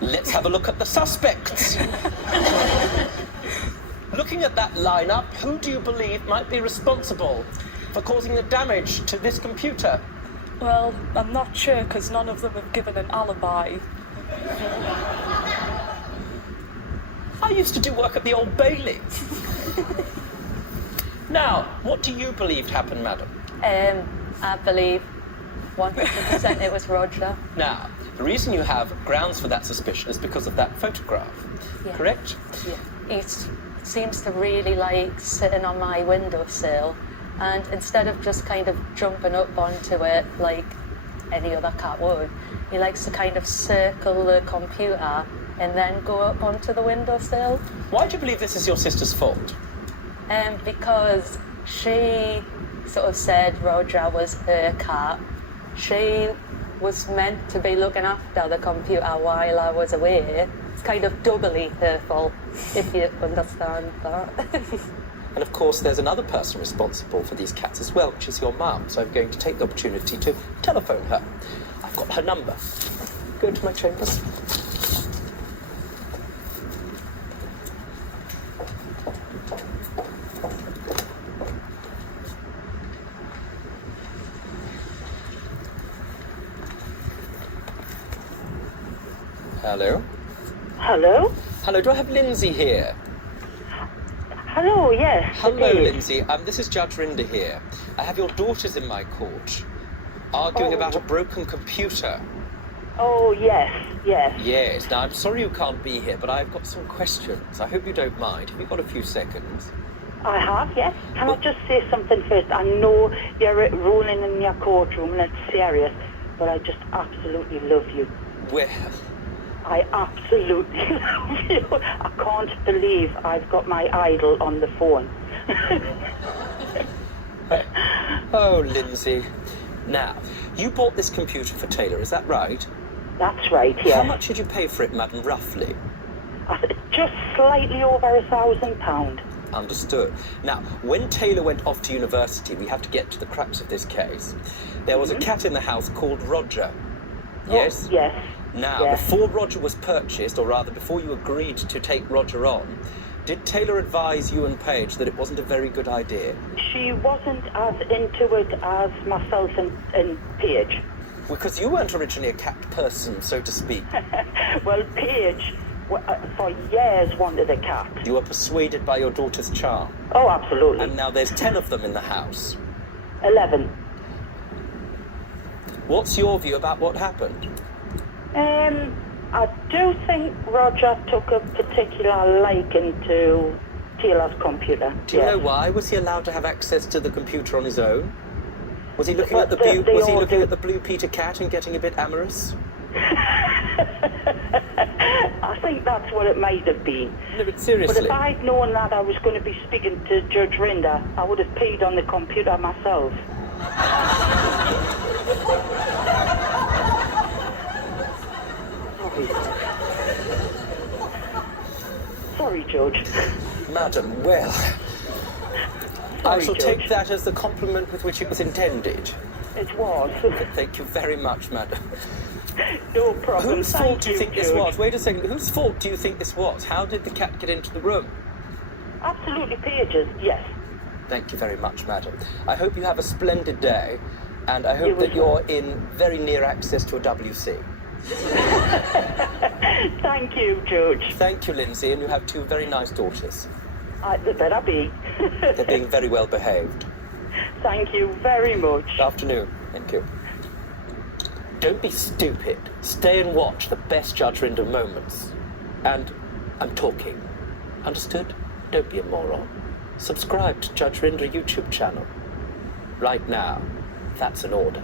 Let's have a look at the suspects. Looking at that lineup, who do you believe might be responsible for causing the damage to this computer? Well, I'm not sure because none of them have given an alibi. I used to do work at the Old Bailey. Now, what do you believe happened, madam? I believe 100% it was Roger. Now, the reason you have grounds for that suspicion is because of that photograph, Yeah. correct? Yeah. He seems to really like sitting on my windowsill, and instead of just kind of jumping up onto it like any other cat would, he likes to kind of circle the computer and then go up onto the windowsill. Why do you believe this is your sister's fault? Because she sort of said Roger was her cat. She was meant to be looking after the computer while I was away. It's kind of doubly her fault, if you understand that. And of course, there's another person responsible for these cats as well, which is your mum. So I'm going to take the opportunity to telephone her. I've got her number. Go to my chambers. Hello? Hello? Hello, do I have Lindsay here? Hello, yes. Hello, it is. Lindsay. This is Judge Rinder here. I have your daughters in my court, arguing Oh. about a broken computer. Oh, yes, yes. Yes. Now, I'm sorry you can't be here, but I've got some questions. I hope you don't mind. Have you got a few seconds? I have, yes. Can I just say something first? I know you're rolling in your courtroom and it's serious, but I just absolutely love you. Well, I absolutely love you. I can't believe I've got my idol on the phone. oh, Lindsay. Now, you bought this computer for Taylor, is that right? That's right, yes. How much did you pay for it, madam, roughly? Just slightly over £1,000. Understood. Now, when Taylor went off to university, we have to get to the crux of this case. There was a cat in the house called Roger. Yes? Oh, yes. Now, yes. before Roger was purchased, or rather before you agreed to take Roger on, did Taylor advise you and Paige that it wasn't a very good idea? She wasn't as into it as myself and Paige. Because you weren't originally a cat person, so to speak. Well, Paige, for years, wanted a cat. You were persuaded by your daughter's charm. Oh, absolutely. And now there's 10 of them in the house. 11. What's your view about what happened? I do think Roger took a particular liking to Taylor's computer. Do you yes. know why? Was he allowed to have access to the computer on his own? Was he looking Well, at the they blue? Was he all looking do. at the blue Peter cat and getting a bit amorous? I think that's what it might have been. No, but But seriously. if I'd known that I was going to be speaking to Judge Rinder, I would have peed on the computer myself. Sorry, Judge. Madam, well, I Sorry, shall Judge. take that as the compliment with which it was intended. It was. Thank you very much, madam. No problem. Whose Thank fault do you think this Judge. was? Wait a second. Whose fault do you think this was? How did the cat get into the room? Absolutely, Pages, yes. Thank you very much, madam. I hope you have a splendid day, and I hope You that as you're in very near access to a WC. Thank you, Judge. Thank you, Lindsay, and you have two very nice daughters. They better be. They're being very well behaved. Thank you very much. Afternoon. Thank you. Don't be stupid. Stay and watch the best Judge Rinder moments. And I'm talking. Understood? Don't be a moron. Subscribe to Judge Rinder YouTube channel. Right now. That's an order.